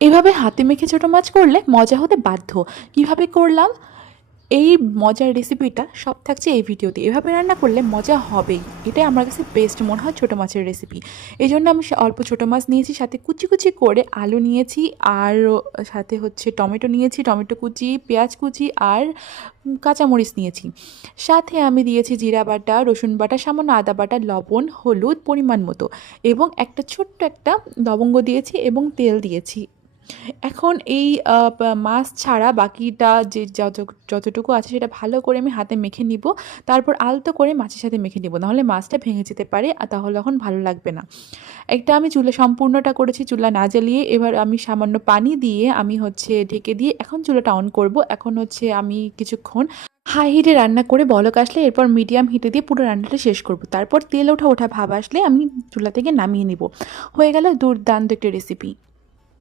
এভাবে হাতে মেখে ছোটো মাছ করলে মজা হতে বাধ্য। কিভাবে করলাম এই মজার রেসিপিটা সব থাকছে এই ভিডিওতে। এভাবে রান্না করলে মজা হবেই, এটাই আমার কাছে বেস্ট মনে হয় ছোটো মাছের রেসিপি। এই জন্য আমি অল্প ছোটো মাছ নিয়েছি, সাথে কুচি কুচি করে আলু নিয়েছি, আর সাথে হচ্ছে টমেটো নিয়েছি, টমেটো কুচি, পেঁয়াজ কুচি, আর কাঁচামরিচ নিয়েছি। সাথে আমি দিয়েছি জিরা বাটা, রসুন বাটা, সামান্য আদা বাটা, লবণ, হলুদ পরিমাণ মতো, এবং একটা ছোট্ট একটা লবঙ্গ দিয়েছি এবং তেল দিয়েছি। এখন এই মাছ ছাড়া বাকিটা যে যতটুকু আছে সেটা ভালো করে আমি হাতে মেখে নিব। তারপর আলতো করে মাছের সাথে মেখে নিব, নাহলে মাছটা ভেঙে যেতে পারে, আর তাহলে এখন ভালো লাগবে না। একটা আমি চুলা সম্পূর্ণটা করেছি চুলা না জ্বালিয়ে। এবার আমি সামান্য পানি দিয়ে আমি হচ্ছে ঢেকে দিয়ে এখন চুলাটা অন করব। এখন হচ্ছে আমি কিছুক্ষণ হাই হিটে রান্না করে বলক আসলে এরপর মিডিয়াম হিটে দিয়ে পুরো রান্নাটা শেষ করব। তারপর তেল ওঠা ওঠা ভাব আসলে আমি চুলা থেকে নামিয়ে নিব। হয়ে গেল দুর্দান্ত একটা রেসিপি।